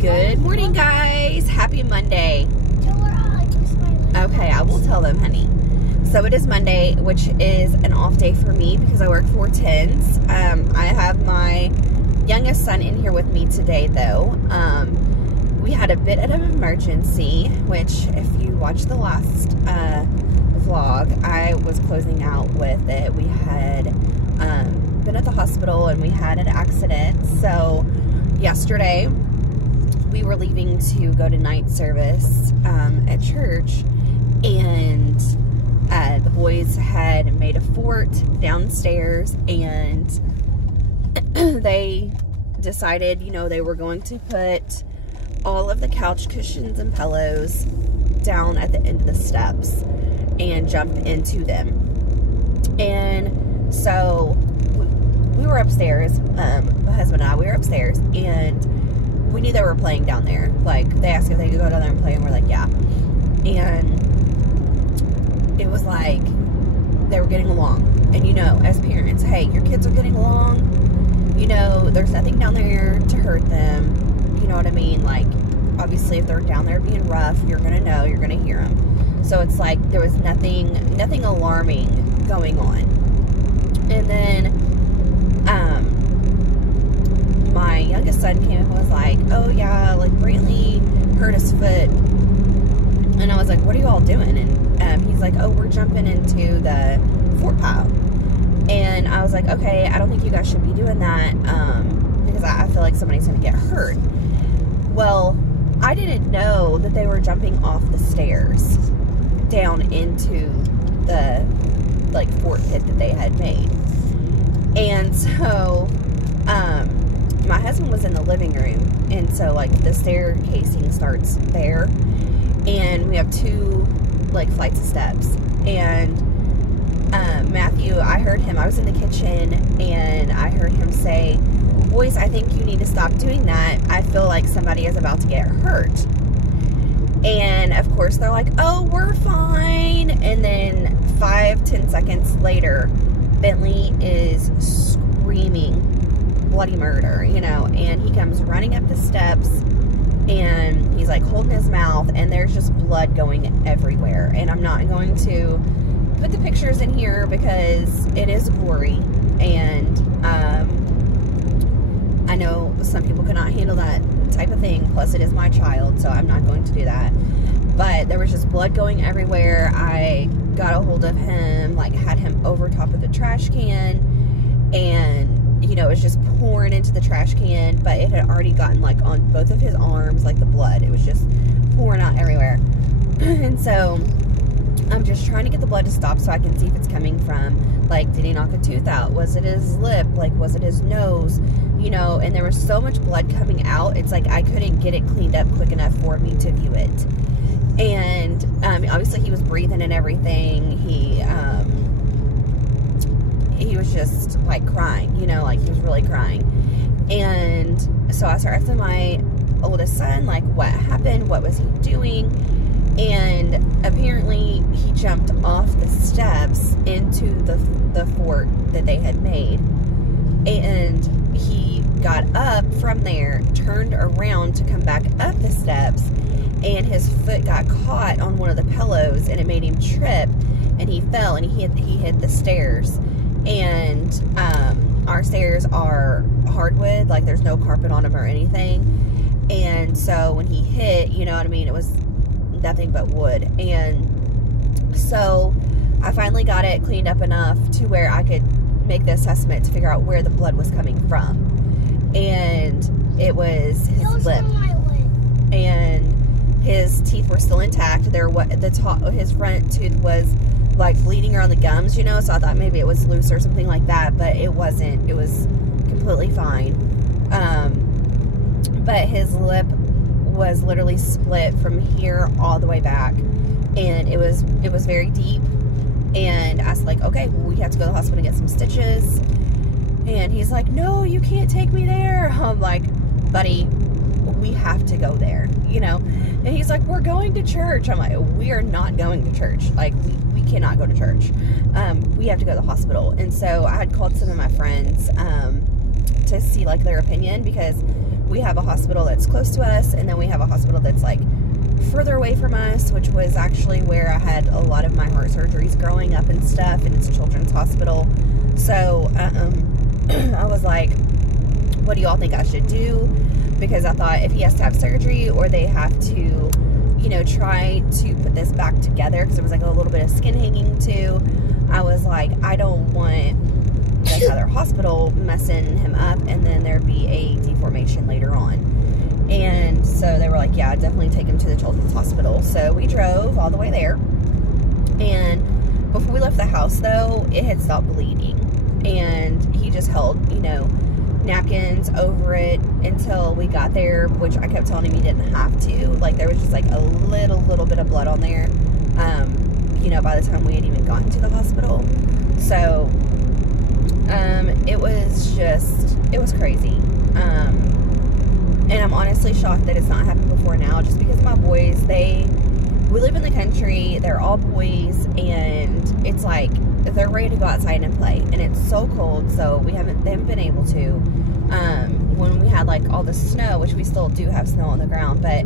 Good morning, guys. Happy Monday. Okay, I will tell them, honey. So it is Monday, which is an off day for me because I work 4/10s. I have my youngest son in here with me today, though. We had a bit of an emergency, which if you watched the last vlog, I was closing out with it. We had been at the hospital and we had an accident. So yesterday we were leaving to go to night service at church, and the boys had made a fort downstairs, and they decided, you know, they were going to put all of the couch cushions and pillows down at the end of the steps and jump into them. And so we were upstairs, my husband and I, we were upstairs, and we knew they were playing down there. Like, they asked if they could go down there and play, and we're like, yeah. And it was like they were getting along. And you know, as parents, hey, your kids are getting along. You know, there's nothing down there to hurt them. You know what I mean? Like, obviously, if they're down there being rough, you're gonna know, you're gonna hear them. So it's like there was nothing alarming going on. And then my youngest son came and was like, oh yeah, like Brantley hurt his foot. And I was like, what are you all doing? And he's like, oh, we're jumping into the fort pile. And I was like, okay, I don't think you guys should be doing that, because I feel like somebody's gonna get hurt. Well, I didn't know that they were jumping off the stairs down into the like fort pit that they had made. And so my husband was in the living room, and so like the stair casing starts there, and we have two like flights of steps. And Matthew, I heard him, I was in the kitchen, and I heard him say, boys, I think you need to stop doing that. I feel like somebody is about to get hurt. And of course they're like, oh, we're fine. And then 5-10 seconds later, Bentley is screaming bloody murder, you know, and he comes running up the steps, and he's like holding his mouth, and there's just blood going everywhere. And I'm not going to put the pictures in here because it is gory, and I know some people cannot handle that type of thing, plus it is my child, so I'm not going to do that. But there was just blood going everywhere. I got a hold of him, like had him over top of the trash can, and you know, it was just pouring into the trash can, but it had already gotten like on both of his arms, like the blood, it was just pouring out everywhere. And so I'm just trying to get the blood to stop so I can see if it's coming from, like, did he knock a tooth out? Was it his lip? Like, was it his nose? You know, and there was so much blood coming out, it's like I couldn't get it cleaned up quick enough for me to view it. And obviously he was breathing and everything. He was just like crying, you know, like he was really crying. And so I started asking my oldest son, like, what happened? What was he doing? And apparently he jumped off the steps into the fort that they had made. And he got up from there, turned around to come back up the steps, and his foot got caught on one of the pillows, and it made him trip, and he fell, and he hit the stairs. And our stairs are hardwood, like there's no carpet on them or anything. And so when he hit, you know what I mean, it was nothing but wood. And so I finally got it cleaned up enough to where I could make the assessment to figure out where the blood was coming from. And it was his lip, and his teeth were still intact. There, his front tooth was like bleeding around the gums, you know, so I thought maybe it was loose or something like that, but it wasn't. It was completely fine. But his lip was literally split from here all the way back, and it was very deep. And I was like, okay, well, we have to go to the hospital and get some stitches. And he's like, no, you can't take me there. I'm like, buddy, we have to go there, you know. And he's like, we're going to church. I'm like, we are not going to church. Like, we cannot go to church. We have to go to the hospital. And so I had called some of my friends to see like their opinion, because we have a hospital that's close to us, and then we have a hospital that's like further away from us, which was actually where I had a lot of my heart surgeries growing up and stuff, and it's a children's hospital. So I was like, what do y'all think I should do? Because I thought if he has to have surgery, or they have to, you know, try to put this back together, because there was like a little bit of skin hanging too, I was like, I don't want this other hospital messing him up and then there'd be a deformation later on. And so they were like, yeah, definitely take him to the children's hospital. So we drove all the way there, and before we left the house though, it had stopped bleeding, and he just held, you know, napkins over it until we got there, which I kept telling him he didn't have to. Like, there was just like a little bit of blood on there, you know, by the time we had even gotten to the hospital. So it was crazy. And I'm honestly shocked that it's not happened before now, just because my boys, we live in the country, they're all boys, and it's like, they're ready to go outside and play, and it's so cold, so they haven't been able to. When we had like all the snow, which we still do have snow on the ground, but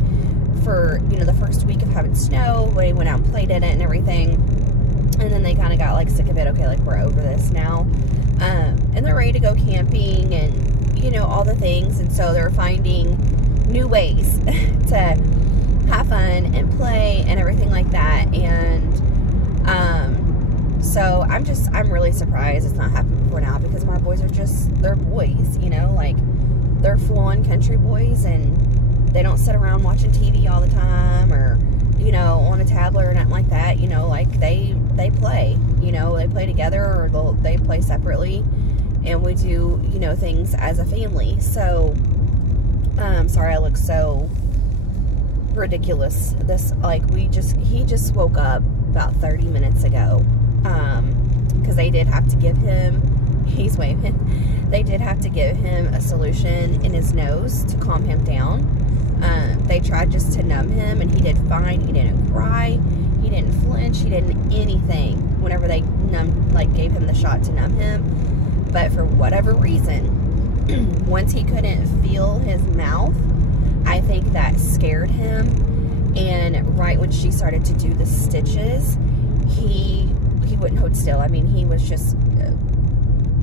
for, you know, the first week of having snow, they went out and played in it and everything, and then they kind of got like sick of it. Okay, like, we're over this now, and they're ready to go camping and, you know, all the things. And so they're finding new ways to have fun and play and everything like that. And so I'm really surprised it's not happened before now, because my boys are they're boys, you know, like, they're full-on country boys, and they don't sit around watching TV all the time, or, you know, on a tablet or nothing like that. You know, like, they play, you know, they play together, or they play separately, and we do, you know, things as a family. So, sorry I look so ridiculous. He just woke up about 30 minutes ago, because they did have to give him, he's waving, they did have to give him a solution in his nose to calm him down. They tried just to numb him, and he did fine. He didn't cry, he didn't flinch, he didn't anything whenever they gave him the shot to numb him. But for whatever reason, once he couldn't feel his mouth, I think that scared him. And right when she started to do the stitches, he wouldn't hold still. I mean, he was just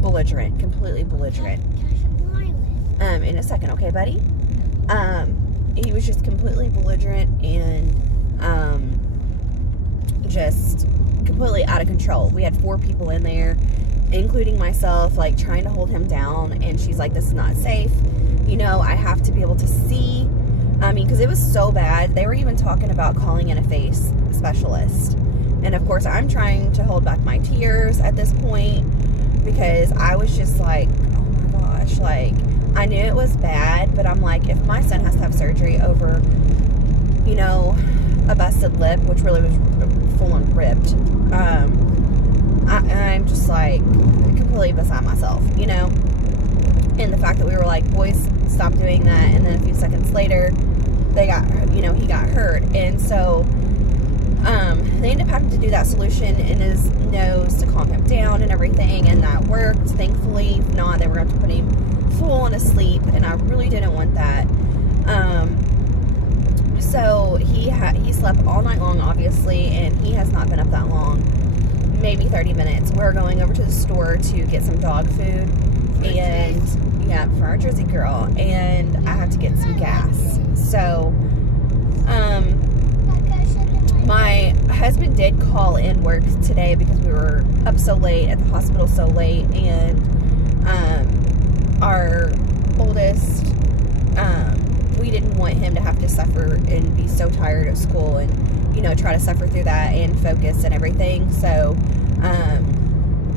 belligerent, completely belligerent. In a second, okay, buddy? He was just completely belligerent and just completely out of control. We had 4 people in there, including myself, like, trying to hold him down, and she's like, this is not safe. You know, I have to be able to see. I mean, because it was so bad. They were even talking about calling in a face specialist. And of course, I'm trying to hold back my tears at this point, because I was just like, oh my gosh, like, I knew it was bad, but I'm like, if my son has to have surgery over, you know, a busted lip, which really was full on ripped, I'm just like completely beside myself, you know. And the fact that we were like, boys, stop doing that, and then a few seconds later, he got hurt. And so they ended up having to do that solution in his nose to calm him down and everything, and that worked, thankfully. If not, they were going to put him full on asleep, and I really didn't want that. So he slept all night long, obviously, and he has not been up that long, maybe 30 minutes. We're going over to the store to get some dog food, and yeah, for our Jersey girl, and I have to get some gas. So my husband did call in work today because we were up so late at the hospital, so late, and our oldest, we didn't want him to have to suffer and be so tired at school, and, you know, try to suffer through that and focus and everything. So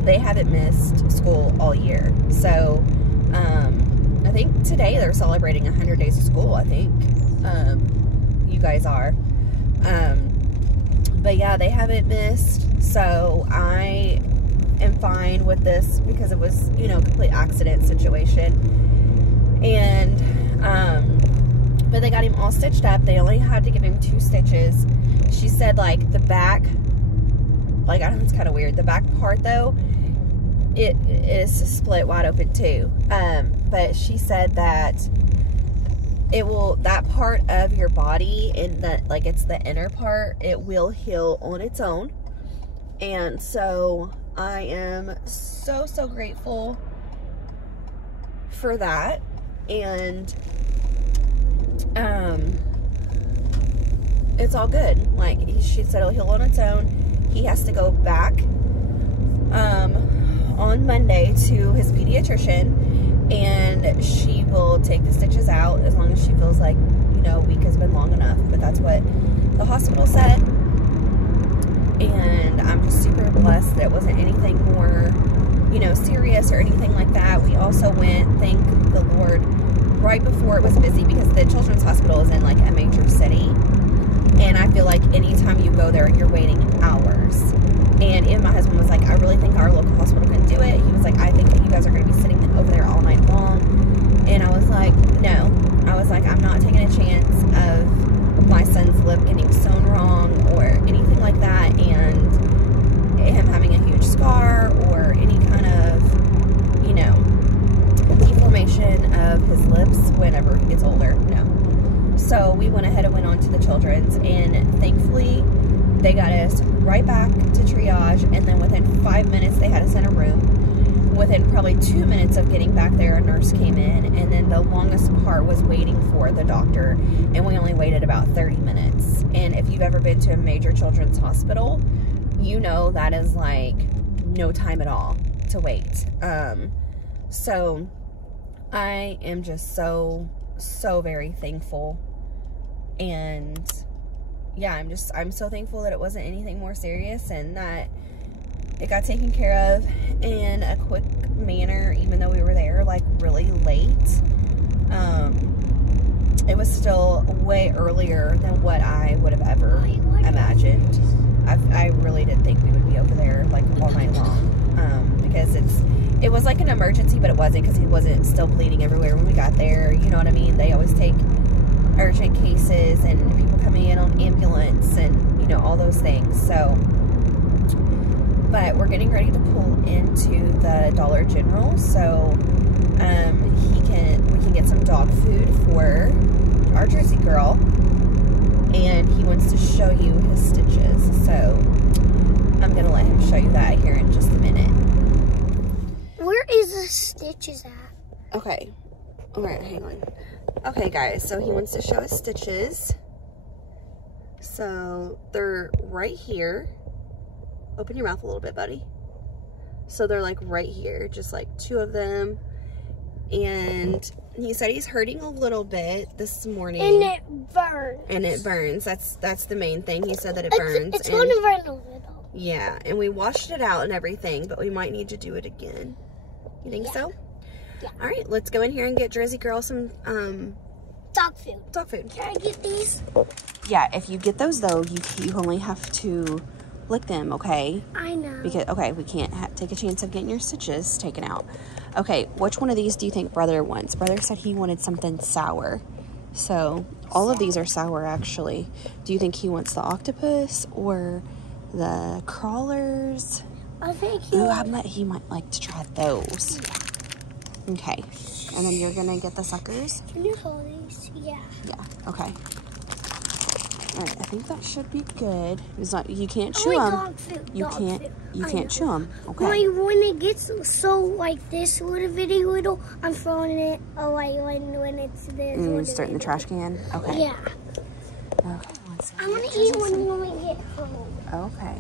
they haven't missed school all year. So I think today they're celebrating 100 days of school. I think you guys are. But yeah, they haven't missed. So I am fine with this, because it was, you know, a complete accident situation. And but they got him all stitched up. They only had to give him 2 stitches. She said, like, the back, like, I don't know, it's kind of weird. The back part, though, it is split wide open, too. But she said that it will, that part of your body, in that, like, it's the inner part, it will heal on its own. And so I am so, so grateful for that. And it's all good. Like, she said it'll heal on its own. He has to go back on Monday to his pediatrician, and she will take the stitches out as long as she feels like, you know, a week has been long enough. But that's what the hospital said. And I'm just super blessed that it wasn't anything more, you know, serious or anything like that. We also went, thank the Lord, right before it was busy, because the children's hospital is in like a major city. And I feel like anytime you go there, you're waiting hours. And even my husband was like, I really think our local hospital can do it. He was like, I think that you guys are going to be sitting over there all night long. And I was like, no. I was like, I'm not taking a chance of my son's lip getting sewn wrong or anything like that, and him having a huge scar or any kind of, you know, deformation of his lips whenever he gets older. No. So we went ahead and went on to the children's, and thankfully they got us right back to triage, and then within 5 minutes they had us in a room. Within probably 2 minutes of getting back there, a nurse came in, and then the longest part was waiting for the doctor, and we only waited about 30 minutes. And if you've ever been to a major children's hospital, you know that is like no time at all to wait. So I am just so very thankful. And yeah, I'm so thankful that it wasn't anything more serious, and that it got taken care of in a quick manner, even though we were there like really late. It was still way earlier than what I would have ever imagined. I really didn't think we would be over there like all night long, because it was like an emergency, but it wasn't, because he wasn't still bleeding everywhere when we got there. You know what I mean? They always take urgent cases and people coming in on ambulance and, you know, all those things. So, but we're getting ready to pull into the Dollar General, so we can get some dog food for our Jersey girl, and he wants to show you his stitches. So I'm gonna let him show you that here in just a minute. Where is the stitches at? Okay. All right, hang on. Okay, guys, so he wants to show his stitches. So they're right here. Open your mouth a little bit, buddy. So they're like right here, just like 2 of them. And he said he's hurting a little bit this morning. And it burns. And it burns. That's the main thing. He said that it burns. It's going to burn a little. Yeah, and we washed it out and everything, but we might need to do it again. You think so? Yeah. All right, let's go in here and get Jersey girl some dog food. Dog food. Can I get these? Yeah, if you get those though, you only have to lick them, okay? I know. Because, okay, we can't take a chance of getting your stitches taken out. Okay, which one of these do you think Brother wants? Brother said he wanted something sour. So, all of these are sour, actually. Do you think he wants the octopus or the crawlers? I think he might like to try those. Yeah. Okay, and then you're gonna get the suckers? Can you hold these? Yeah. Yeah, okay. All right, I think that should be good. It's not, you can't chew them. Dog food. You can't chew them. Okay. When it gets so like this little, I'm throwing it away when it's this. Just throw it in the trash can. Okay. Yeah. Okay. I want to eat one when we get home. Okay.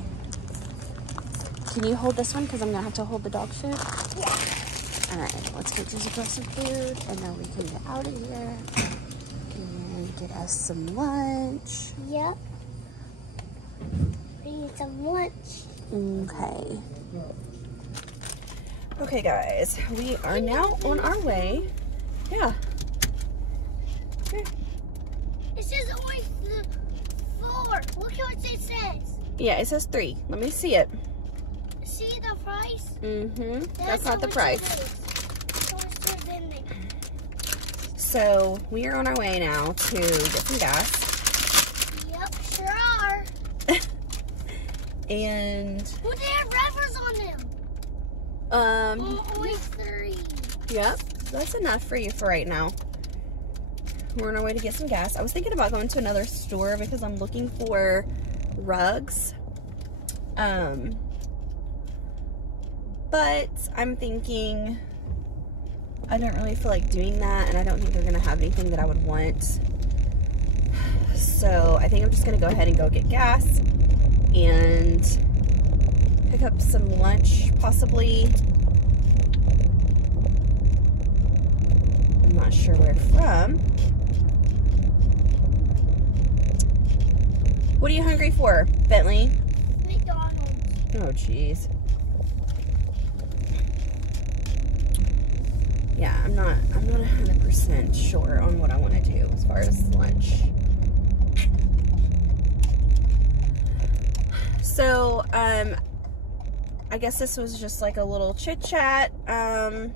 Can you hold this one? Because I'm gonna have to hold the dog food. Yeah. All right. Let's get Jersey girl some food, and then we can get out of here. Get us some lunch. Yep. We need some lunch. Okay. Okay, guys. We are now on our way. Yeah. Okay. It says only 4. Look what it says. Yeah, it says 3. Let me see it. See the price? Mm-hmm. That's not the price. So, we are on our way now to get some gas. Yep, sure are. And... well, they have wrappers on them. Only 3. Yep, that's enough for you for right now. we're on our way to get some gas. I was thinking about going to another store because I'm looking for rugs. But I'm thinking I don't really feel like doing that, and I don't think they're going to have anything that I would want. So I think I'm just going to go ahead and go get gas and pick up some lunch, possibly. I'm not sure where from. What are you hungry for, Bentley? McDonald's. Oh, jeez. Yeah, I'm not 100% sure on what I want to do as far as lunch. So, I guess this was just like a little chit chat. I'm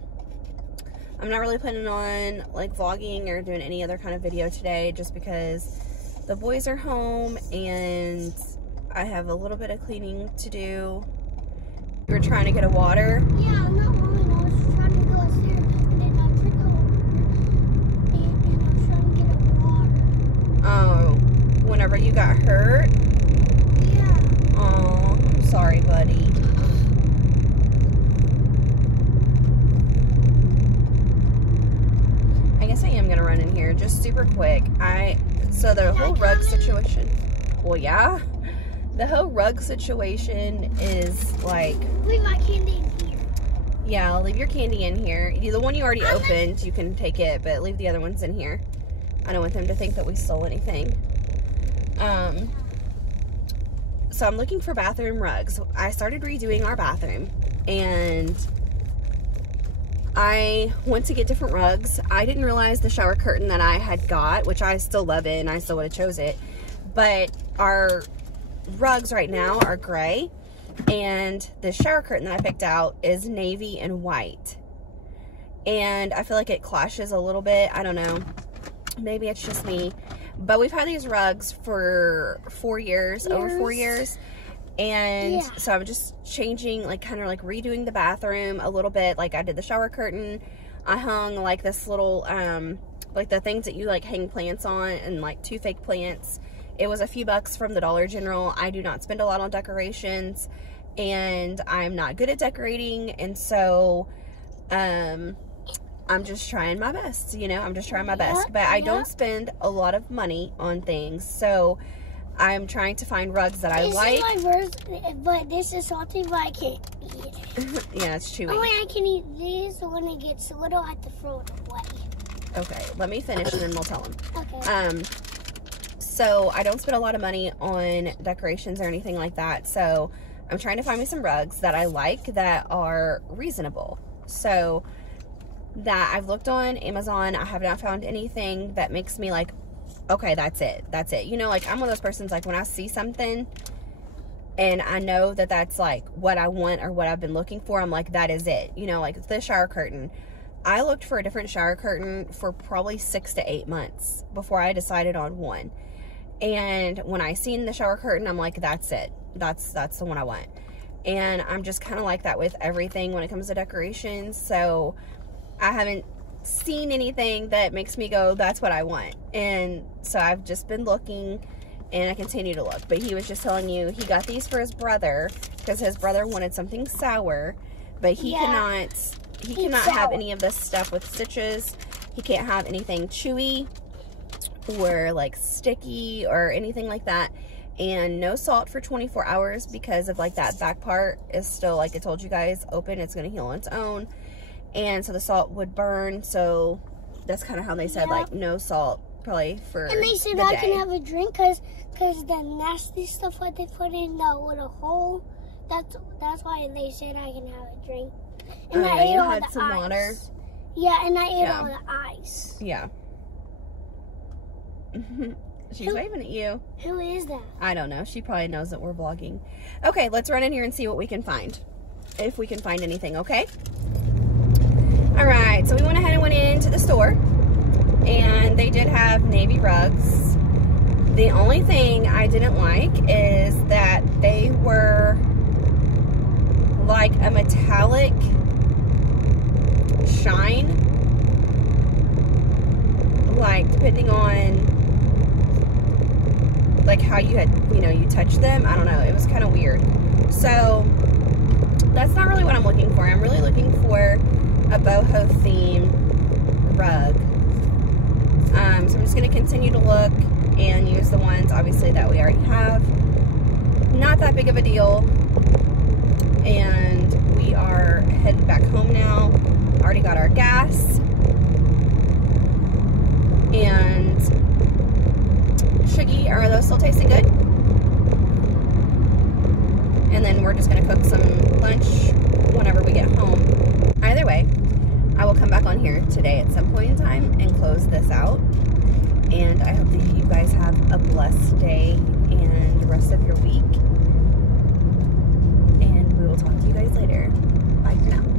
not really planning on like vlogging or doing any other kind of video today, just because the boys are home and I have a little bit of cleaning to do. You were trying to get a water? Yeah, I'm not lying. I was trying to go upstairs and then I tripped over and I was trying to get a water. Oh, whenever you got hurt? Yeah. Oh, I'm sorry, buddy. I guess I am gonna run in here just super quick. So the whole rug situation. Well, yeah. The whole rug situation is like. Leave my candy in here. Yeah, I'll leave your candy in here. The one you already opened, you can take it, but leave the other ones in here. I don't want them to think that we stole anything. So I'm looking for bathroom rugs. I started redoing our bathroom, and I went to get different rugs. I didn't realize the shower curtain that I had got, which I still love it and I still would have chose it, but our rugs right now are gray, and the shower curtain that I picked out is navy and white, and I feel like it clashes a little bit. I don't know, maybe it's just me, but we've had these rugs for 4 years, over 4 years. And yeah. So I'm just changing, like kind of like redoing the bathroom a little bit. Like I did the shower curtain. I hung like this little, like the things that you like hang plants on, and like 2 fake plants. It was a few bucks from the Dollar General. I do not spend a lot on decorations, and I'm not good at decorating. And so, I'm just trying my best, you know, I'm just trying my best, but I don't spend a lot of money on things. So I'm trying to find rugs that I like. This is my worst, but this is salty, but I can't eat it. Yeah, it's chewy. Oh, I can eat this, so when it gets little, I have to throw it away. Okay, let me finish and then we'll tell them. Okay. So I don't spend a lot of money on decorations or anything like that. So I'm trying to find me some rugs that I like that are reasonable. So that I've looked on Amazon, I have not found anything that makes me like, okay, that's it. That's it. You know, like I'm one of those persons, like when I see something and I know that that's like what I want or what I've been looking for, I'm like, that is it. You know, like the shower curtain. I looked for a different shower curtain for probably 6 to 8 months before I decided on one. And when I seen the shower curtain, I'm like, that's it. That's the one I want. And I'm just kind of like that with everything when it comes to decorations. So I haven't seen anything that makes me go, that's what I want. And so I've just been looking, and I continue to look. But he was just telling you he got these for his brother because his brother wanted something sour, but he cannot have any of this stuff with stitches. He can't have anything chewy or like sticky or anything like that. And no salt for 24 hours because of like that back part is still, like I told you guys, open. It's going to heal on its own. And so the salt would burn. So that's kind of how they said, like, no salt probably for And they said I can have a drink because the nasty stuff that they put in the little hole, that's why they said I can have a drink. And I ate all the ice. Water. Yeah, and I ate all the ice. Yeah. She's waving at you. Who is that? I don't know. She probably knows that we're vlogging. Okay, let's run in here and see what we can find. If we can find anything, okay? Alright, so we went ahead and went into the store. And they did have navy rugs. The only thing I didn't like is that they were like a metallic shine. like, depending on, like, how you had, you know, you touched them. I don't know. It was kind of weird. So, that's not really what I'm looking for. I'm really looking for a boho theme rug. So I'm just going to continue to look and use the ones, obviously, that we already have. Not that big of a deal. And we are headed back home now. Already got our gas. And Shuggy, are those still tasting good? And then we're just going to cook some lunch whenever we get home. Either way, I will come back on here today at some point in time and close this out. And I hope that you guys have a blessed day and the rest of your week. And we will talk to you guys later. Bye for now.